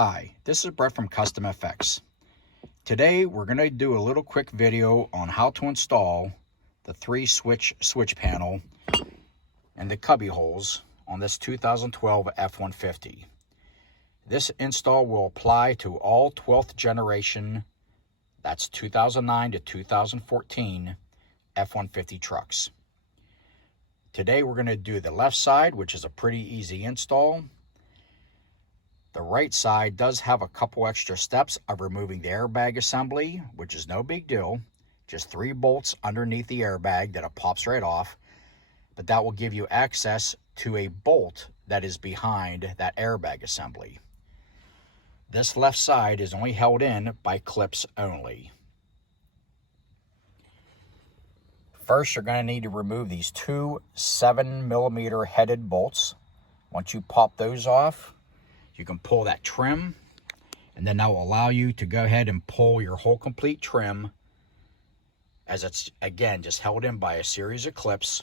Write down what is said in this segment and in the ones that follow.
Hi, this is Brett from Custom FX. Today we're going to do a little quick video on how to install the 3-switch panel and the cubby holes on this 2012 F-150. This install will apply to all 12th generation, that's 2009 to 2014 F-150 trucks. Today we're going to do the left side, which is a pretty easy install. The right side does have a couple extra steps of removing the airbag assembly, which is no big deal. Just 3 bolts underneath the airbag that it pops right off. But that will give you access to a bolt that is behind that airbag assembly. This left side is only held in by clips only. First, you're going to need to remove these 2 7mm headed bolts. Once you pop those off, you can pull that trim, and then that will allow you to go ahead and pull your whole complete trim, as it's again just held in by a series of clips,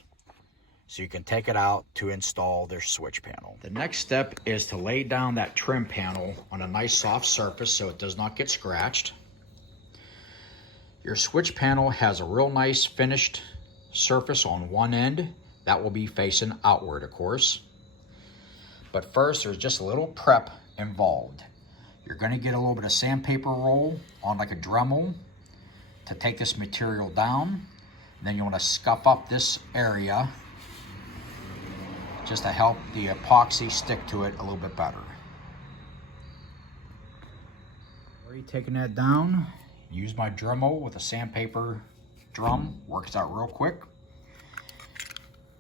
so you can take it out to install their switch panel. The next step is to lay down that trim panel on a nice soft surface so it does not get scratched. Your switch panel has a real nice finished surface on one end. That will be facing outward, of course. But first, there's just a little prep involved. You're going to get a little bit of sandpaper roll on like a Dremel to take this material down. And then you want to scuff up this area just to help the epoxy stick to it a little bit better. Already taking that down. Use my Dremel with a sandpaper drum. Works out real quick.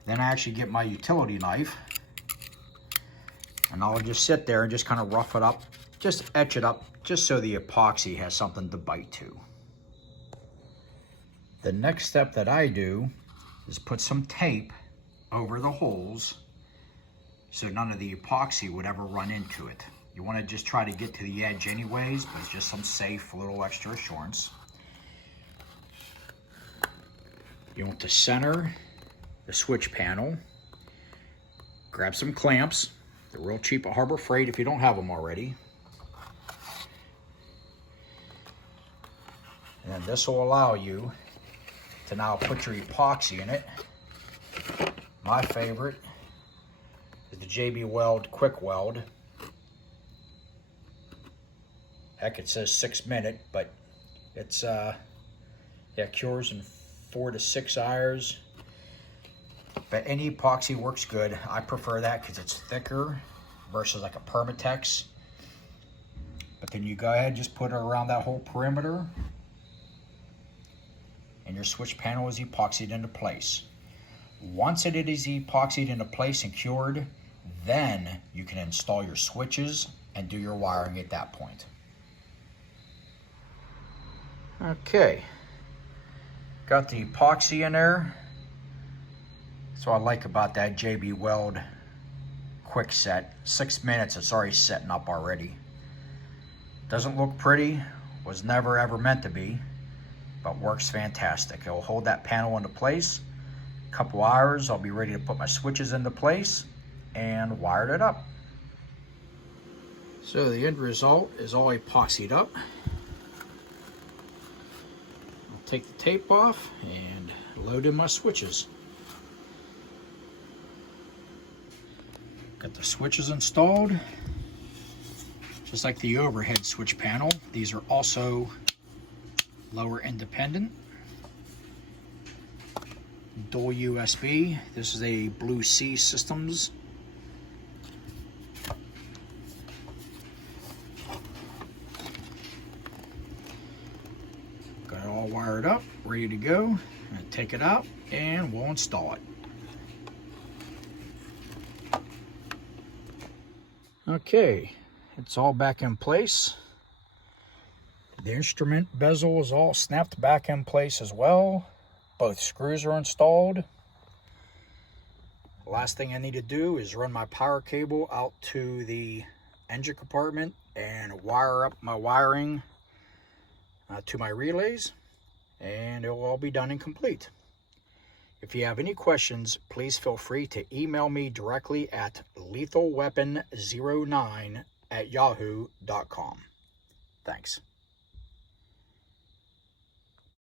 Then I actually get my utility knife. And I'll just sit there and just kind of rough it up, just etch it up, just so the epoxy has something to bite to. The next step that I do is put some tape over the holes so none of the epoxy would ever run into it. You want to just try to get to the edge anyways, but it's just some safe little extra assurance. You want to center the switch panel. Grab some clamps. They're real cheap at Harbor Freight if you don't have them already. And then this will allow you to now put your epoxy in it. My favorite is the JB Weld Quick Weld. Heck, it says 6-minute, but it's cures in 4 to 6 hours. But any epoxy works good. I prefer that because it's thicker versus like a Permatex. But then you go ahead and just put it around that whole perimeter, and your switch panel is epoxied into place. Once it is epoxied into place and cured, then you can install your switches and do your wiring at that point. Okay, got the epoxy in there. So I like about that JB Weld quick set. 6 minutes, it's already setting up already. Doesn't look pretty, was never ever meant to be, but works fantastic. It'll hold that panel into place. A couple hours, I'll be ready to put my switches into place and wired it up. So the end result is all epoxied up. I'll take the tape off and load in my switches. Got the switches installed, just like the overhead switch panel. These are also lower independent. Dual USB. This is a Blue Sea Systems. Got it all wired up, ready to go. I'm gonna take it out and we'll install it. Okay, it's all back in place. The instrument bezel is all snapped back in place as well. Both screws are installed. Last thing I need to do is run my power cable out to the engine compartment and wire up my wiring to my relays, and it will all be done and complete. If you have any questions, please feel free to email me directly at lethalweapon09 yahoo.com. Thanks.